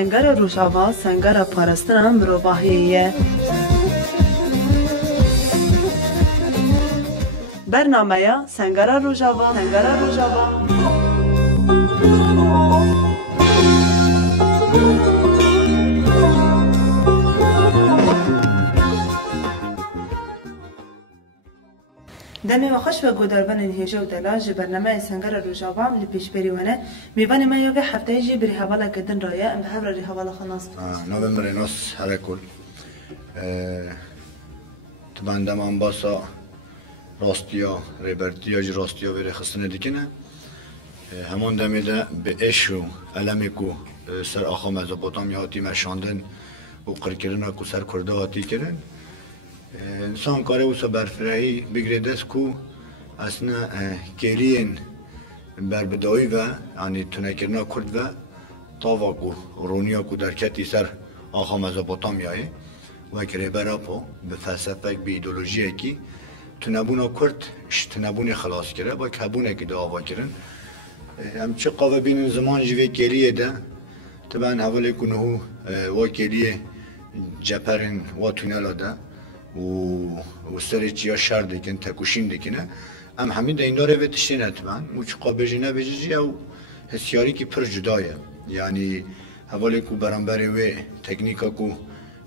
سنگر روژاوا سنگر پارستان بروباهیه. برنامه سنگر روژاوا دمی و خوش و گودربان هیجو دلاج برنامه سنگر روژاوا لی پیش بریونه میوان ما یوی هفته جی بری حوالا کردن رایه ام به هفته ری حوالا خناس نوامبر ناس هر کل تبندم ام باسا راستیا ریبرتیا جی راستیا بری خستنه دیکنه همان دمیده به اشو علمی کو سر آخا مزاپوتامی هاتی مرشاندن و قرکرن کو سر کرده هاتی کرن انسان کاره اوسا برفرهی بگریدست کو اصلا کلین بربدایی و یعنی تنکرنا کرد و تاوا کو رونیا کو درکتی سر آخا مزاپوتامیایی و که برا پا به فلسفه به ایدولوژی کی تنبونا کرد تنبون خلاص کرده با کبونه که دعوا کردن هم چه قوه بین زمان جوی کلیه ده طبعا اولی کنه و کلیه جپرن و تونلا ده و سری چیا شر دیکن تکوشین دیکنه ام همین ده این داره و تشتینه طبعا موچ قابجی نبیجی او حسیاری که پر جدایه یعنی اولی که برانبری و تکنیکا که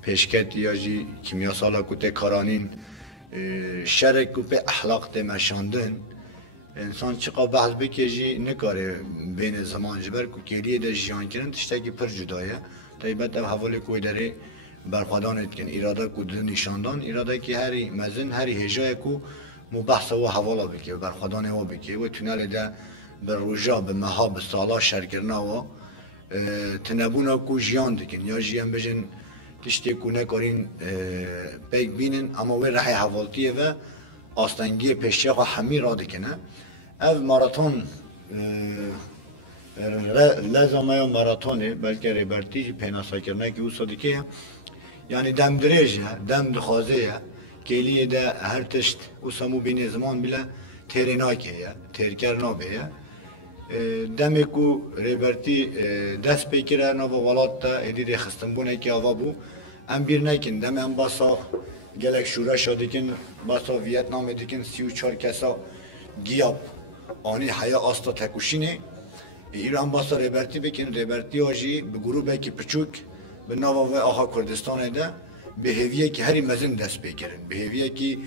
پیشکت یا جی کیمیاسالا که تکارانین شرک که به اخلاق ده مرشاندن انسان چقدر بحث بکیجی نکاره بین زمان جبر که کلیه ده جیان کرن تشتاکی پر جدایه طیبت او حوالی که داره برخوادان اتکن اراده که ده نشاندان اراده که هری مزن هری هجای که مبحث و حوالا بکی و برخوادان و بکی و تونل ده به روژا به مها به سالا شرکرنا و تنبونا که جیان دکن یا جیان بجن تشتی که نکارین پیک بینن اما وی رحی حوالتیه و آستنگی پیشیه خوا همی را دکنه او ماراتون لازمه یا ماراتونه بلکه ریبرتی پیناسا کرنه که او صدیکه یعنی دم دریجه دم دخوازه کلیه ده هر تشت او سمو بین زمان بله تیرناکه تیرکر نابه دمی که ریبرتی دست پیکره نو ولات تا ادیده خستنبونه که آوا بو ام بیر نکن دم ام باسا گلک شورا شده کن باسا ویتنام دیکن 34 کسا گیاب آنی حیا آستا تکوشینه ایران باسا ریبرتی بکن ریبرتی آجی به گروه که پچوک به نوا و آخا کردستان ده به هویه که هری مزن دست بکرن به هویه که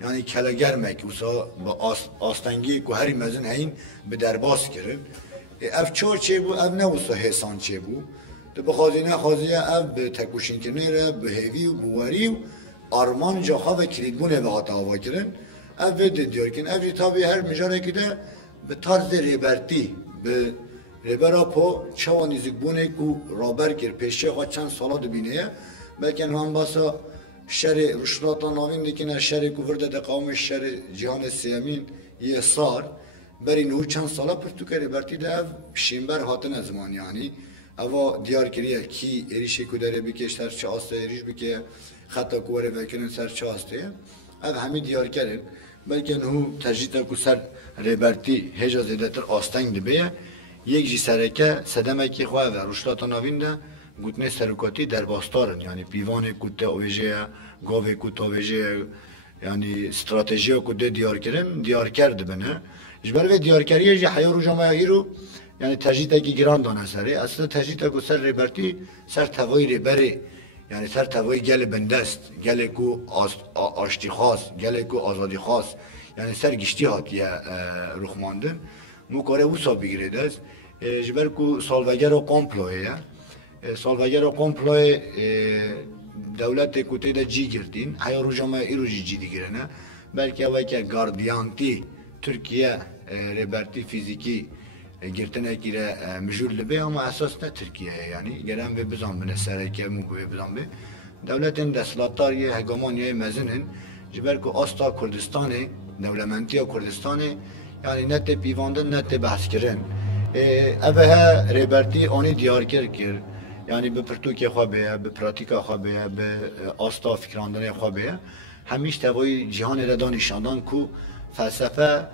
یعنی کلگرمه که اوسا با آستنگی که هری مزن هین به درباس کرن اف چور چه بو اف نه اوسا حسان چه بو تو بخوازی نه خوازیه اف به تکوشین کنه را به هوی و بواری و آرمان جاخا و کلیدبونه به هاتا آوا کرن اف وید دیار کن اف جتابی هر مجاره که ده به طرز ریبرتی به ریبرا پا چوانی زگبونه که رابر کر پیشه خواه چند سالا دبینه بلکه هم باسا شر رشلاتا ناوین دیکنه شر کورده ده قوم شر جهان سیامین یه سار بری نو چند سالا پرتو که ریبرتی ده شیمبر هاتن زمان یعنی اوا دیار کریه کی اریشه که داره بکش سر چه آسته اریش بکه خطا کوره بکنن سر چه آسته او همی دیار کرد بلکه نو تجریده که سر ریبرتی هجا زیده تر آستنگ دبیه یک جی سرکه صدمه که خواه و رشلاتا ناوین ده گوتنه سرکاتی در باستارن یعنی پیوان کوته اویجه گاوه کوته اویجه یعنی استراتژی کوته دیار کردن دیار کرد بنه جبر و دیارکاری جی حیا رو جامعه رو یعنی تجدید کی گران دانه سره اصلا تجدید کو سر ریبرتی سر توای ریبره یعنی سر توای گل بندست گل کو آشتی خاص گل کو آزادی خاص یعنی سر گشتی هاتیه رخماندن مو کاره او سا بگیرده است جبر کو سالوگر و کامپلویه سالوگر و کامپلوی دولت کوته ده جی گردین حیا رو جامعه ای رو جی دیگرنه بلکه اوی که گاردیانتی ترکیه ریبرتی فیزیکی گرتنه که مجور لبه اما اساس نه ترکیه یعنی گرم به بزن بنه سره که مو به بزن به دولت دستلاتاری هگمونیای مزنن جبر کو آستا کردستان دولمنتی کردستان یعنی نت پیواندن نت بحث کردن اوه ریبرتی آنی دیار کرد یعنی به پرتوک خواه به پراتیکا خواه به آستا فکراندن خواه به همیش توای جهان را دانشاندان کو فلسفه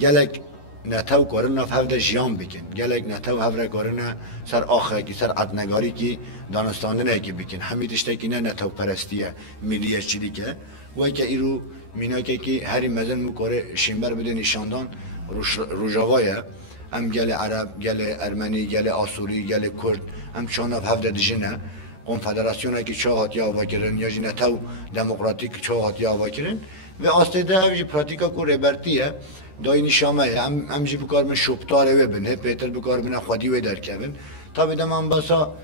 گلک نتاو کارن نف هفته جیان بکن گلک نتاو هفته کارن سر آخه کی سر ادنگاری کی دانستانه کی بکن همین تشتکی نه نتاو پرستیه ملیه چیلی که و که ایرو مینا که هری مزن مکاره شنبر بده نشاندان روجاوایه ام گل عرب گل ارمنی گل آسوری گل کرد ام چون هفته دیجنه کنفدراسیونه که چاهات یا واکرن یا جنتاو دموکراتیک چاهات یا واکرن و آستیده هیچ پراتیکا کو ربرتیه دای نشامه هم جی بکار من شوبتاره و بن هپیتر بکار من خودی و درکبن تا بدم من بسا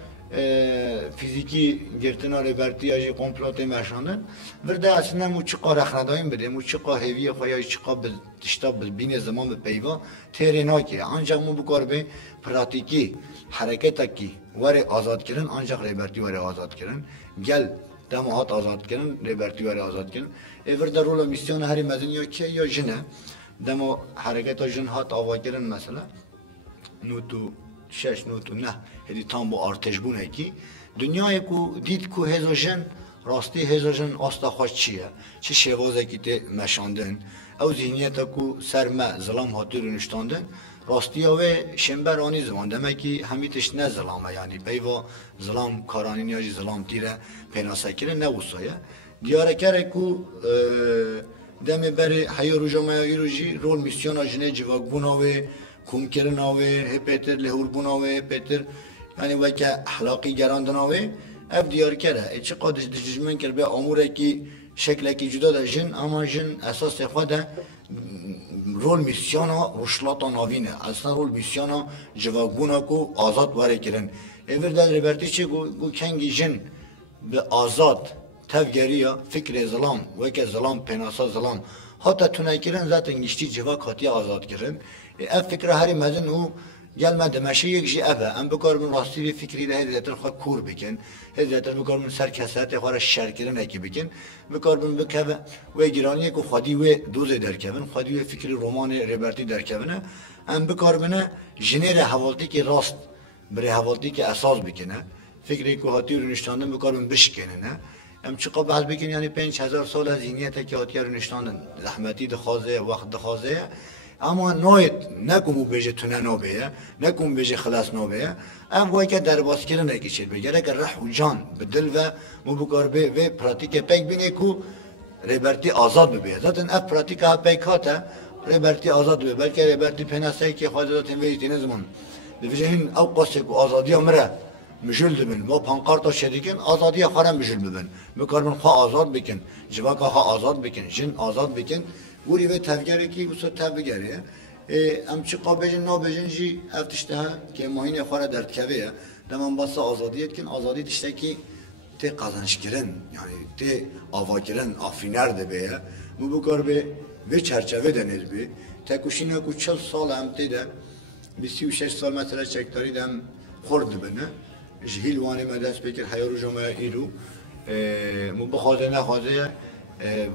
فیزیکی گرتنا ربرتی یا کمپلات مشانن ورده اصلا مو چقا رخندایم بده مو چقا هویه خواهی چقا تشتا بین زمان به پیوا تریناکه آنجا مو بکار به پراتیکی حرکت کی وره آزاد کردن آنجا ربرتی وره آزاد کردن گل دماغات آزاد کردن ربرتی وره آزاد کردن ورده رول میسیون هری مزن یا که یا جنه دمو حرکت جن هات آوا کردن مثلا نوتو شش نوتو نه هدی تام با ارتش بونه کی دنیای کو دید کو هزاجن راستی هزاجن آستا خوش چیه چه شوازه کی ته مشاندن او ذهنیت کو سرما ظلام هاتو نشتاندن راستی او شنبرانی زمان دمه کی همیتش نه ظلامه یعنی بیوا ظلام کارانی نیاجی ظلام تیره پناسکره نه وسایه دیاره کره کو دم بری حیا روزمایی روزی رول میسیون آجنه جواب بناوه کم کردناوه هپتر لهور بناوه هپتر یعنی وقتی اخلاقی گراندناوه اف دیار کرده چه قادش دجمن کرد به اموره کی شکلی کی جدا در جن اما جن اساس خود رول میسیونا روشلاتا ناوینه اصلا رول میسیونا جواب بنا کو آزاد واره کردن ایور در ربرتی چه گو کنگی جن به آزاد تفگریا فکر ظلام و که ظلام پناسا ظلام حتی تونای کردن ذات انگشتی جواک هاتی آزاد کردن اف فکر هری مزن او گل من دمشه یک جی افه ام بکار من راستی فکری ده هدیتر خواه کور بکن هدیتر بکار من سر کسات خواه شر کردن اکی بکن بکار من بکوه و گرانی که خودی و دوز در کبن خودی و فکر رمان ربرتی در کبنه ام بکار منه جنر حوالتی که راست بره حوالتی که اساس بکنه فکری که هاتی رو نشتاندن بکار من بشکنه نه ام چقدر بحث بکن یعنی 5000 سال از ذهنیت که هاتی رو نشتاندن زحمتی دخوازه وقت دخوازه اما نایت نکومو بجه تونه نابه نکوم بجه خلاص نابه ام وای که در باز کردن نکیشید بگره که رح و جان به دل و مو بکار به و پراتیک پیک بینه کو ربرتی آزاد ببه ذاتن اف پراتیک ها پیک هاته ربرتی آزاد ببه بلکه ربرتی پناسه که خواهد داتن ویدی نزمان بفجه این او قصه کو آزادی مره مجل دبن و پانکارتا شدیکن آزادی خارم مجل ببن بکار من خواه آزاد بکن جواکا خواه آزاد بکن جن آزاد بکن گوری و تفگره کی وسط تفگره ام چی قابجن نابجن جی افتشته که ماهین خوره درد کبه دمان باسا آزادیت کن آزادی تشته کی تی قازنش کرن یعنی تی آوا کرن آفینر ده به مو بکار به چرچوه دنیز به تکوشینه کو 40 سال هم تیده 26 سال مثلا چکتاری دم خورد بنه جهیل وانه مدست بکر حیارو جمعه ایرو مو بخوازه نخوازه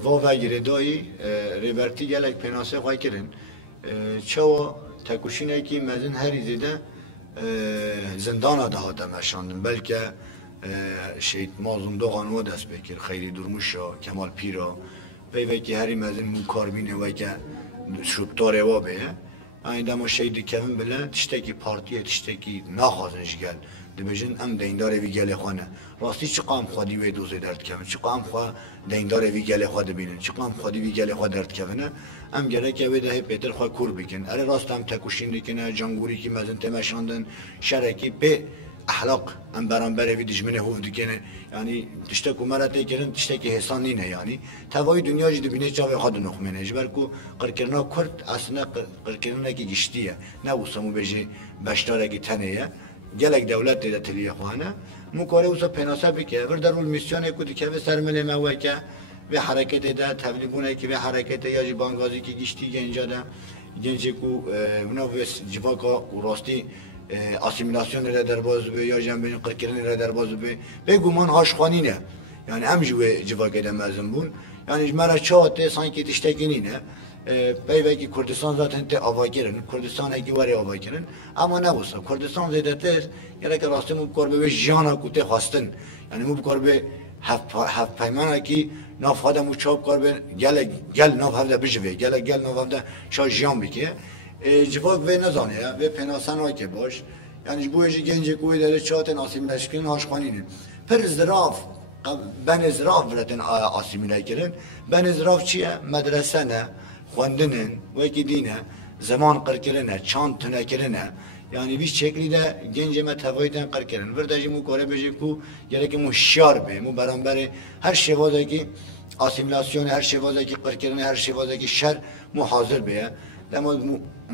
و گردایی ربرتی گلک پناسه خواهی کردن چه تکوشینه که مزن هری زیده زندان دهاته مشاندن بلکه شهید مازون دوغانو دست بکر خیلی درموشا کمال پیرا وی که هری مزن مو کاربینه وی که شبتاره و به این دما شهید کمین بله تشتکی پارتیه تشتکی نخوازنش گل دبیجن ام دیندار وی گله خانه راستی چقام خودی وی دوزه درد کمن چقام خوا دیندار وی گله خود ببینن چقام خودی وی گله خود درد کمنه ام گره که وی ده پیتر خوا کور بکن اره راست هم تکوشین دیکنه جنگوری کی مزن تمشاندن شرکی به اخلاق ام برانبر وی دجمنه هو دیکنه یعنی تشتکو مرته کردن تشتکی حسان نینه یعنی توای دنیا جدی بینه چاوی خود نخمنه جبر کو قرکرنا کرد اصلا قرکرنا کی گشتیه نه وسمو بجه بشتاره کی تنه گلک دولت دیده تلیه خوانه مکاره اوسا پناسه بکه ور در رول میسیونه کدی که به سرمله موه که به حرکت ده تبلیغونه که به حرکت یا جی بانگازی که گشتی گنجا ده گنجی کو اونا به جواکا راستی اسیمیلاسیون را در باز به یا جنبین قرکرین را در باز به گمان هاشخوانینه یعنی هم جواکا ده مزن بون یعنی مرا چاته سانکی تشتکینینه پیوکی کردستان zaten te avakirin Kurdistan eki var ya avakirin ama ne olsa Kurdistan zedeter yine ki rastım bu korbe ve jana kute hastın yani bu korbe haf paymana ki nafada mu çap korbe gel nafada bijve gel nafada şa jan bike جواب و نزانه و پناسان که باش یعنی بویجی گنج کوی داره چاتن آسیمیله کردن هاشخوانینه پر ازدراف بن ازدراف ولتن آسیمیله کردن بن ازدراف چیه مدرسه نه خواندنن و کی دینه زمان قر کردنه چاند تنه کردنه yani bir şekilde genceme tavayden karkeren. Vardacı mu kore beje ku gerek mu şar be mu beraber her şevadaki asimilasyon her şevadaki karkeren her şevadaki şer mu hazır be. Ama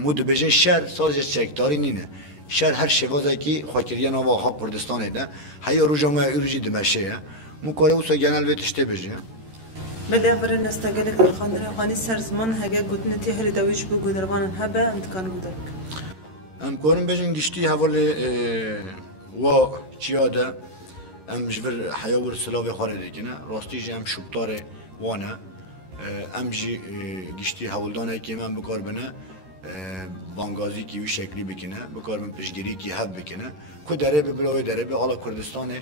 mu de beje şer sadece çektari nine. Şer her şevadaki hakiriyan ava ha Kurdistan ede. Hayır rujama ürücü demeşe ya. Mu kore usa genel ve işte beje. بله ورن استقلك الخاندر خاني سر زمان هجا قلتنا تهري دويش بقدران هبه امتكان قدرك ام کنم بجن گشتی حوالی و چیاده ام جبر حیاور سلاوی خارده کنه راستی جی ام شبتار وانه ام جی گشتی حوالدانه که من بکار بنه بانگازی کی وی شکلی بکنه بکار من پشگیری کی هب بکنه کو دره به بلاوی دره به آلا کردستانه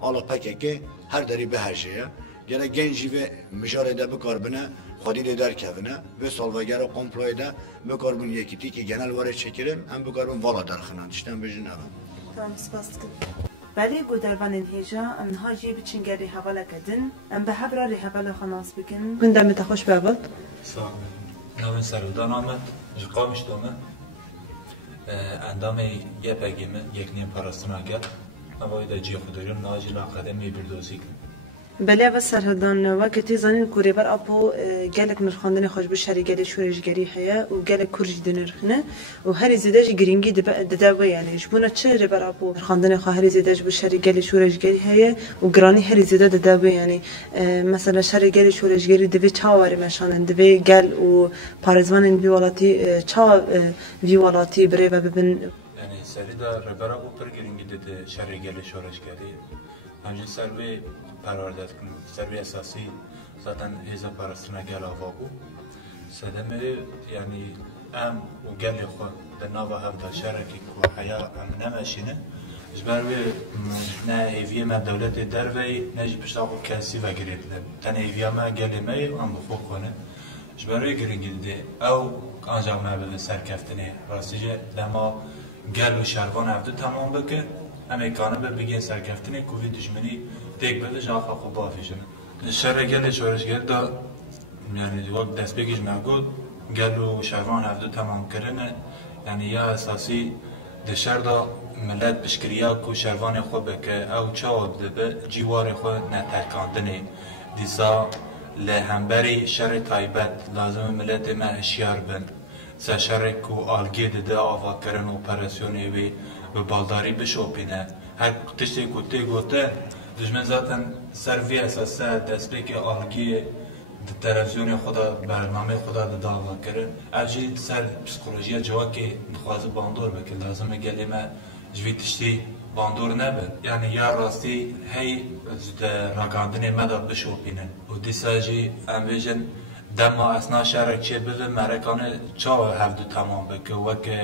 آلا پککه هر دری به هر شیه گره گنجی و مجاره ده بکار بنه خودی در کهونه و سالوگر و کمپلای ده بکاربون یکی تی که گنال وارد چکرن هم بکاربون والا در خنان داشتن بجن اول. تمام سپاس کن. ولی گودربان هیجا آنها جیب چنگری حواله کردن ام به حبر حواله خلاص بکن. گندم تخوش بابد. سلام. نام سرودان آمد. جقامش دومه. اندام یه پگیمه یک نیم پاراستون اگر. اوایل جی خودریون ناجی لاقدمی بردوزی کن. بله و سرهدان وقتی زنین کوری بر آپو گلک نرخاندن خوش به شری گلی شورشگری هیا و گلک کرج دنرخنه و هر زیادش گرینگی دداوی یعنی جبونه چه بر آپو نرخاندن خو هر زیادش به شری گلی شورشگری هیا و گرانی هر زیاده دداوی یعنی مثلا شری گلی شورشگری دوی چاوری مشانن دوی گل و پارزمان ویولاتی چا ویولاتی بره و ببین یعنی سری دا ربرا او پر گرینگی دده شری گلی شورشگری همچنین سروی پروارداد کنیم سروی اساسی zaten هیزا پاراستنا گل آوا بود سدمه یعنی ام و گلی خود در نوا هفته شرکی که حیا ام نماشینه جبروی نه هیوی ما دولت دروی نجی پشتاقو کسی و گرید لب تن هیوی ما گلی می ام بخوب کنه جبروی گرینگی ده او آنجا ما بده سرکفتنه راستیجه لما گل و شروان هفته تمام بکن امکانه به بگین سرکفتنه کوی دشمنی دیگ بده جافا خوب بافیشن شر گل شورشگر دا یعنی وقت دست بگیش موجود گل و شروان هفته تمام کردن یعنی یا اساسی دشر دا ملت بشکریا کو شروان خوب که او چاود به جوار خود نترکاندنه دیسا لهمبری شر تایبت لازم ملت ما هشیار بند سه شر کو آلگی ده آوا کردن اپراسیونی وی به بالداری بشوپینه هر تشتی کوته گوته دشمن zaten سروی اساسه دست به که آلگی تلویزیون خدا برنامه خدا دعوا کرد اجی سر پسیکولوژی جوا که نخواهد باندور بکن لازمه گلیمه جوی تشتی باندور نبه یعنی یا راستی هی راگاندن مدا بشوپینه و دیسا جی امویجن دما اسنا شرک چه بده مرکانه چا هفدو تمام بکه وکه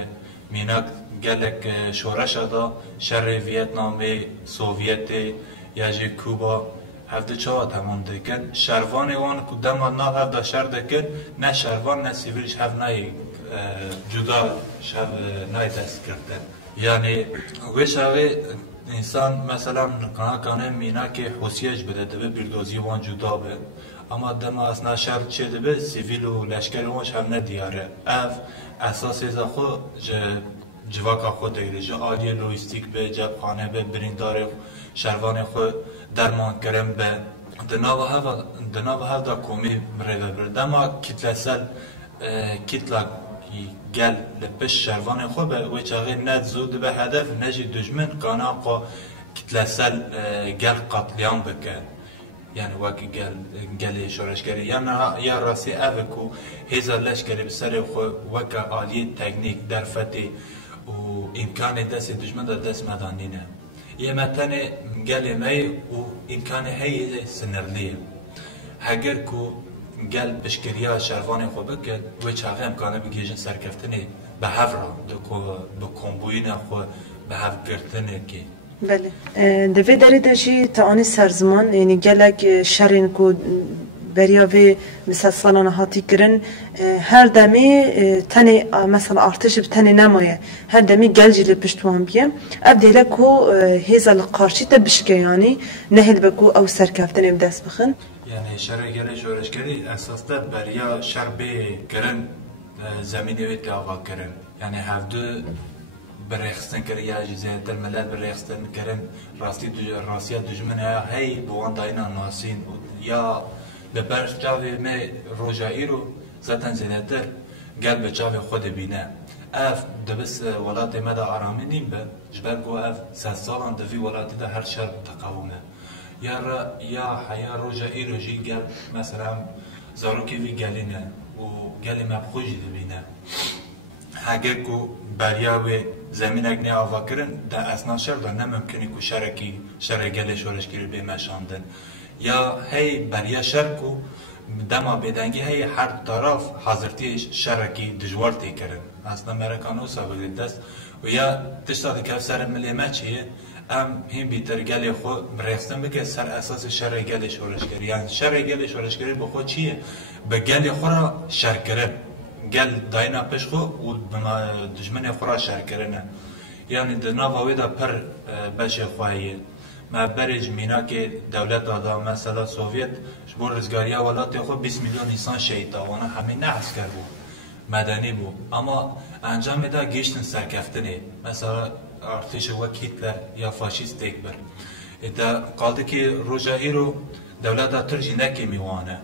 میناک گلک شورش دا شر ویتنامی سوویتی یا جی کوبا هفته چهار تمام دکن شروان وان کدام نا هفته شر دکن نه شروان نه سیویلش هف نای جدا شب نای دست کردن یعنی وش هایی انسان مثلا کنه مینا که حسیج بده دبه بیردوزی وان جدا به اما دم اصلا شر چه دبه سیویل و لشکر وانش هم ندیاره اف اساس از خو جواکا خود دیگه آلی لویستیک به جبخانه به بریندار شروان خود درمان کردن به دناو هفته کومی مریده برد اما کتلسل کتلا گل لپش شروان خود به وی چاقی ند زود به هدف نجی دجمن کانا قا کتلسل گل قتلیان بکن یعنی وکی گل شورشگری یا راسی اوه کو هزار لشکری بسر خود وکا آلی تکنیک درفتی و امکان دست دشمن دست مدانینه یه متن گل می و امکان هی سنرلیه اگر کو گل بشکریا شروان خوب بکن و چاقه امکانه بگیجن سرکفتنی به هفرا به کمبوین خو به هفت گرتنه که بله دوی داری داشی تا آنی سرزمان یعنی گلک شرین کو بریا و مثلا سالانه هاتی کرن هر دمی تنی مثلا ارتش بتنی نمایه هر دمی گلجی لپشتوان بیه ابدیله کو هزال قارشی تبشکه یعنی نهل بکو او سرکفتن بدست بخن یعنی شرع گله شورشگری اساس ده بریا شربه کرن زمینی ویت آقا کرن یعنی هفته برخستن کرد یا جزیره در ملت برخستن کرن راستی دشمن هی بوان داینا ناسین یا به برش جاوی می روجایی رو زدن زیادتر گل به جاوی خود بینه اف دبس ولات مدا آرامی نیم به جبر گو اف 3 سالان دوی ولاتی ده هر شر تقاومه یا حیا روجایی رو جی گل مثلا زاروکی وی گلینه و گلی مبخوشی دبینه اگر کو بریاوی زمینک نه آوا کرن در اسنا شر ده نممکنی کو شر گل شورشگیری به مشاندن یا هی بریا شر کو دما بدنگی هی هر طرف حاضرتی شرکی دجوار تی کرن اصلا مرکانو سابقه دست و یا تشتاد که سر ملیمه چیه ام هم بیتر گل خو برخستن بکه سر اساس شر گل شورشگیری یعنی شر گل شورشگیری به خود چیه به گل خو را شر کرن گل داینا پیش خو و دشمن خو را شر کرنه یعنی در ناوی دا پر بشه خواهیه ما برج مینا که دولت دادا مثلا سوویت شبور رزگاریا ولات خو 20 میلیون انسان شهید وانا همین نه عسکر بود مدنی بود اما انجام دا گشتن سرکفتنه مثلا ارتش وک هیتلر یا فاشیست اکبر ادا قالده که روجایی رو دولت دا ترجی نکی میوانه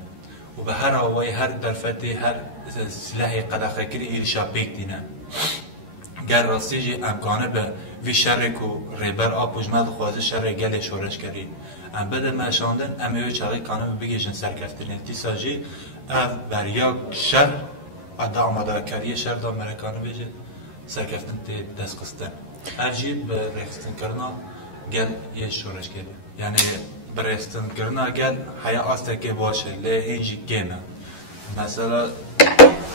و به هر آوای هر درفتی هر سلاحی قدخه کری ایرشا بیک دینه گر راستی جی امکانه به وی شر کو ریبر آپوش مد خوازه شر گل شورش کری ام بده مشاندن امیوی چاقی کانه بگیشن سرکفتنه تیسا جی اف بریا شر ادا آماده کری شر دا مرکانه بجه سرکفتن تی دست قستن ارجی به رخستن کرنا گل یه شورش کری یعنی به رخستن کرنا گل حیا آسته که باشه لی اینجی گیمه مثلا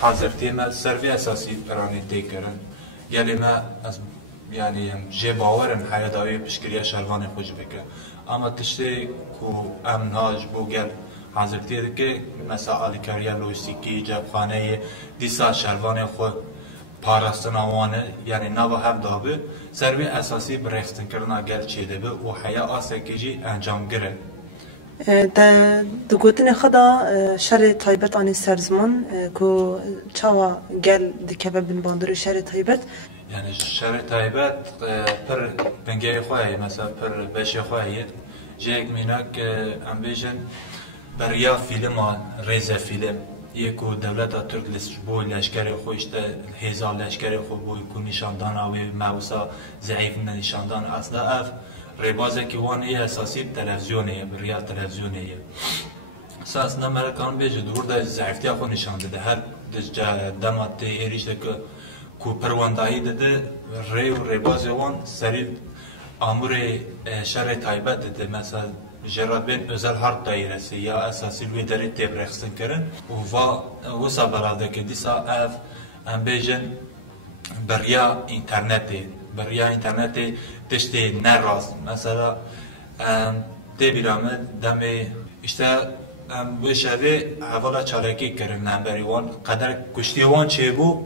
حاضرتی ما سروی اساسی پرانی تی کرن گلی ما از یعنی جه باورم حیا داوی پشکریه شلوان خوش بکن اما تشتی کو امناج بو گل حاضرتی ده که مثلا آلیکاریا لوجستیکی جبخانه دیسا شلوان خود پاراستن آوانه یعنی نو هم دابه سروی اساسی برخستن کرنا گل چیده به و حیا آسته که جی انجام گره دو گوتن خدا شر تایبت آنی سرزمان که چاوا گل دکبه بین باندر شر تایبت یعنی شر تایبت پر بنگه خواهی مثلا پر بشه خواهی جیگ مینک ام بیشن بریا فیلم آن ریزه فیلم یکو دولت ترک بوی لشکر خوشته هزار لشکر خو بوی کو نشاندان آوی موسا ضعیف نشاندان اصلا اف ریبازه که وان ای اساسی تلویزیونه بریا تلویزیونه اساس نمرکان بیجه دور ده ضعیفتی خو نشان داده هر دمات ایریشته که کو پروندهی داده ری و ریبازه وان سریع امور شر تایبت داده مثلا جرات بین özel harp dairesi ya esası lideri tebreksin keren و sabaradı ki disa ev ambejin بریا interneti tişte neraz mesela debiramı demi işte bu şevi havala çareki keren namberi wan kadar kuşti wan çe bu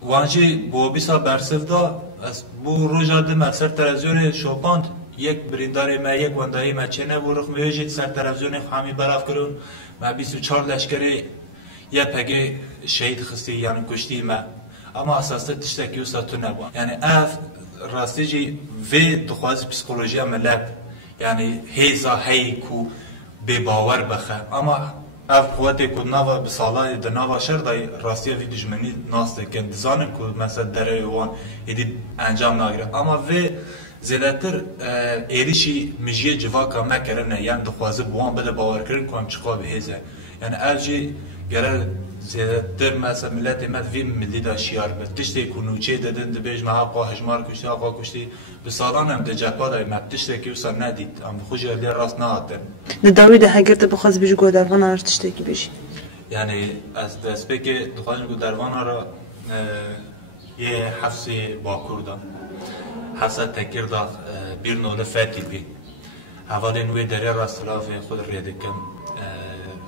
wanji bu bisa bersevda bu roja de mer televizyonu şopand یک برینداری ما یک وندایی ما چه نبود میوجید سر تلویزیون خامی براف کرون ما 24 لشکری یا پگه شهید خستی یعنی کشتی ما اما اساسا تشتکی وسط نبود یعنی اف راستی جی و دخواز پسیکولوژی ملت یعنی هیزا هی کو به باور بخه اما اف قوت کو نوا به سالای د نوا شر دای راستی وی دشمنی ناسته که دزانم کو مثلا در ایوان یدی انجام نگیره اما و زیادتر ایریشی مجیه جواکا مکرنه یعنی دخوازه بوان بده باور کرن که هم چقا بهیزه یعنی ارجی گره زیادتر مثلا ملت امت وی ملی دا شیار بد تشتی کنوچه دادن دبیج مها قا هجمار کشتی آقا کشتی بسالان هم ده جپا دای مد تشتی که وصل ندید هم خوش الی راست نهاتن نداوی ده هگر ده بخواز بیش گودروان هر تشتی که بیشی یعنی از دست بگه دخوازن گودروان را یه حفظی باکور دان حفظه تکیر دا بیر نوله فتی بی حوالی نوی دری راستلاف خود ریده کم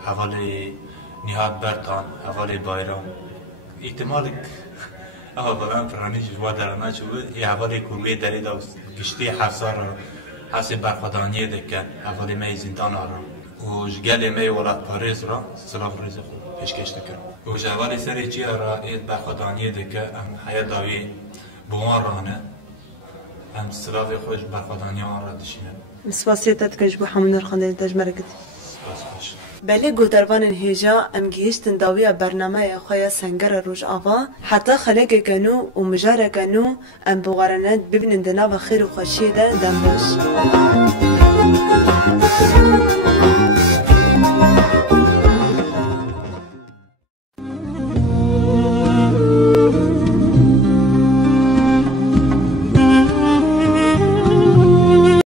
حوالی نهاد برتان حوالی بایرام احتمالک اما بلان فرانی جوا درنا چوب ای حوالی کروی داری دا گشتی حفظار حفظ برخدانیه دکن حوالی می زندان آرام و جگل می ولاد پاریز را سلاف ریز خود پیشکش دکن و جوالی سری چی را اید برخدانیه دکن ام حیات داوی بوان رانه ام سلاف خوش برخدانیه آن را دشینه سپاسیتت که جبو همون نرخانده تجمره کدی بله گودروان هیجا ام گیشتن داوی برنامه خواه سنگر روش آوا حتی خلق گنو و مجار گنو ام بغارنت ببینن دنا و خیر و خوشی ده دم باش